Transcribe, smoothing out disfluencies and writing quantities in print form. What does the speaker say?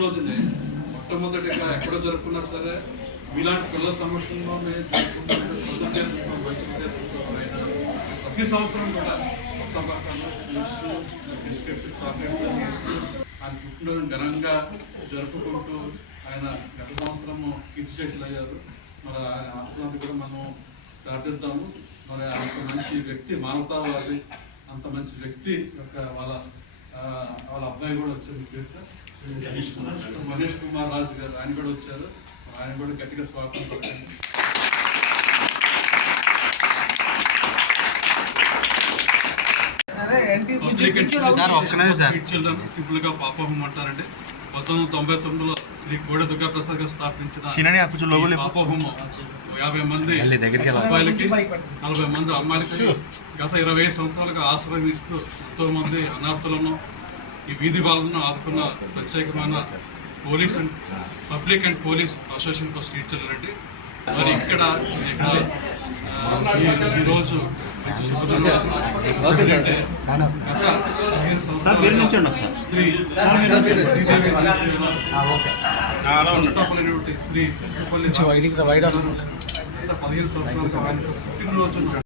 పుట్టినరోజుని మొట్టమొదటిగా ఎక్కడ జరుపుకున్నా సరే ఇలాంటి పిల్లల సమక్షంలోనే ప్రతి సంవత్సరం కూడా ఆయన పుట్టినరోజు ఘనంగా జరుపుకుంటూ ఆయన గత సంవత్సరము కీర్తిశేషులు అయ్యారు. మరి ఆయన ఆత్మహత్య కూడా మనం ప్రార్థిద్దాము. మరి అంత మంచి వ్యక్తి, మానవతావాది, అంత మంచి వ్యక్తి యొక్క వాళ్ళ అబ్బాయి కూడా వచ్చారు, మనీష్ కుమార్ రాజు గారు, ఆయన కూడా వచ్చారు. ఆయన కూడా గట్టిగా స్వాగతం పలకండి. చిల్డ్రన్ సింపుల్ గా పాపం అంటారండి. 1999లో శ్రీ కోడె దుర్గా ప్రసాద్ గారు స్థాపించిన పాపహోమం 50 మంది అబ్బాయిలకి 40 మంది అమ్మాయిలకి గత 20 సంవత్సరాలుగా ఆశ్రయం ఇస్తూ ఎంతో మంది అనాథులను, ఈ వీధి బాలను ఆదుకున్న ప్రత్యేకమైన police and public and police association for street children అండి. మరి ఇక్కడ ఈరోజు శ్రీ 15 సంవత్సరాలు పుట్టినరోజు